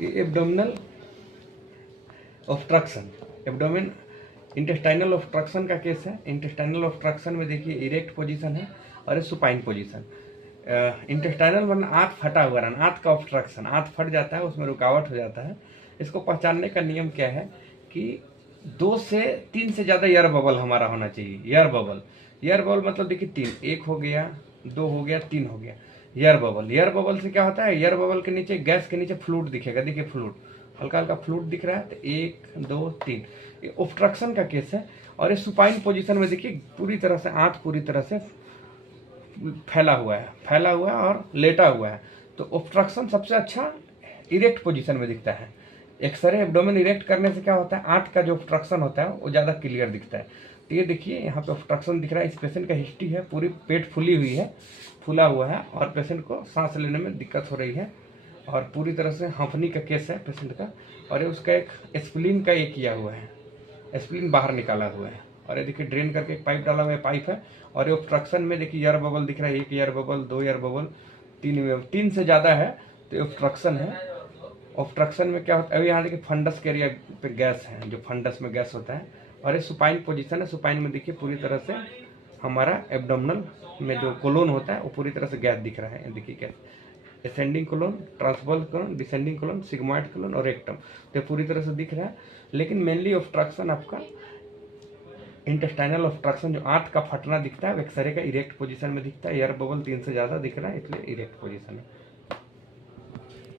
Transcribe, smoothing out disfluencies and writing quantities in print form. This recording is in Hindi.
Abdominal obstruction, abdomen intestinal obstruction का केस है। इंटेस्टाइनल ऑब्स्ट्रक्शन में देखिए इरेक्ट पोजीशन है और ये सुपाइन पोजीशन। इंटेस्टाइनल वरना आंत फटा हुआ रहना, आंत का ऑब्स्ट्रक्शन, आंत फट जाता है, उसमें रुकावट हो जाता है। इसको पहचानने का नियम क्या है कि 2 से 3 से ज़्यादा एयर बबल हमारा होना चाहिए। एयर बबल, एयर बबल मतलब देखिए 3, 1 हो गया, 2 हो गया, 3 हो गया। एयर बबल, एयर बबल से क्या होता है, एयर बबल के नीचे, गैस के नीचे फ्लूइड दिखेगा, देखिए फ्लूइड, हल्का हल्का फ्लूइड दिख रहा है। तो 1 2 3 ये ऑब्स्ट्रक्शन का केस है। और ये सुपाइन पोजीशन में देखिए पूरी तरह से आंत पूरी तरह से फैला हुआ है और लेटा हुआ है। तो ऑब्स्ट्रक्शन सबसे अच्छा इरेक्ट पोजीशन में दिखता है। एक्सरे एब्डोमेन इरेक्ट करने से क्या होता है, आंत का जो ऑब्स्ट्रक्शन होता है वो ज़्यादा क्लियर दिखता है। तो ये देखिए यहाँ पे ऑब्स्ट्रक्शन दिख रहा है। इस पेशेंट का हिस्ट्री है, पूरी पेट फूली हुई है, फूला हुआ है और पेशेंट को सांस लेने में दिक्कत हो रही है और पूरी तरह से हंफनी का केस है पेशेंट का। और ये उसका एक स्प्लीन का ये किया हुआ है, स्प्लीन बाहर निकाला हुआ है। और ये देखिए ड्रेन करके एक पाइप डाला हुआ है, पाइप है। और ये ऑब्स्ट्रक्शन में देखिए एयर बबल दिख रहा है, 1 एयर बबल, 2 एयर बबल, 3 से ज़्यादा है तो ऑब्स्ट्रक्शन है। ऑब्स्ट्रक्शन में क्या होता है, अभी यहाँ देखिए फंडस के एरिया पे गैस है, जो फंडस में गैस होता है। और ये सुपाइन पोजीशन है, सुपाइन में देखिए पूरी तरह से हमारा एब्डोमिनल में जो कोलोन होता है वो पूरी तरह से गैस दिख रहा है। देखिए gas, ascending colon, transverse colon, descending colon, sigmoid colon और रेक्टम, तो पूरी तरह से दिख रहा है। लेकिन मेनली ऑब्स्ट्रक्शन आपका इंटेस्टाइनल ऑब्स्ट्रक्शन, जो आंत का फटना दिखता है, एक्सरे का इरेक्ट पोजीशन में दिखता है। एयर बबल 3 से ज़्यादा दिख रहा है, इसलिए इरेक्ट पोजीशन है।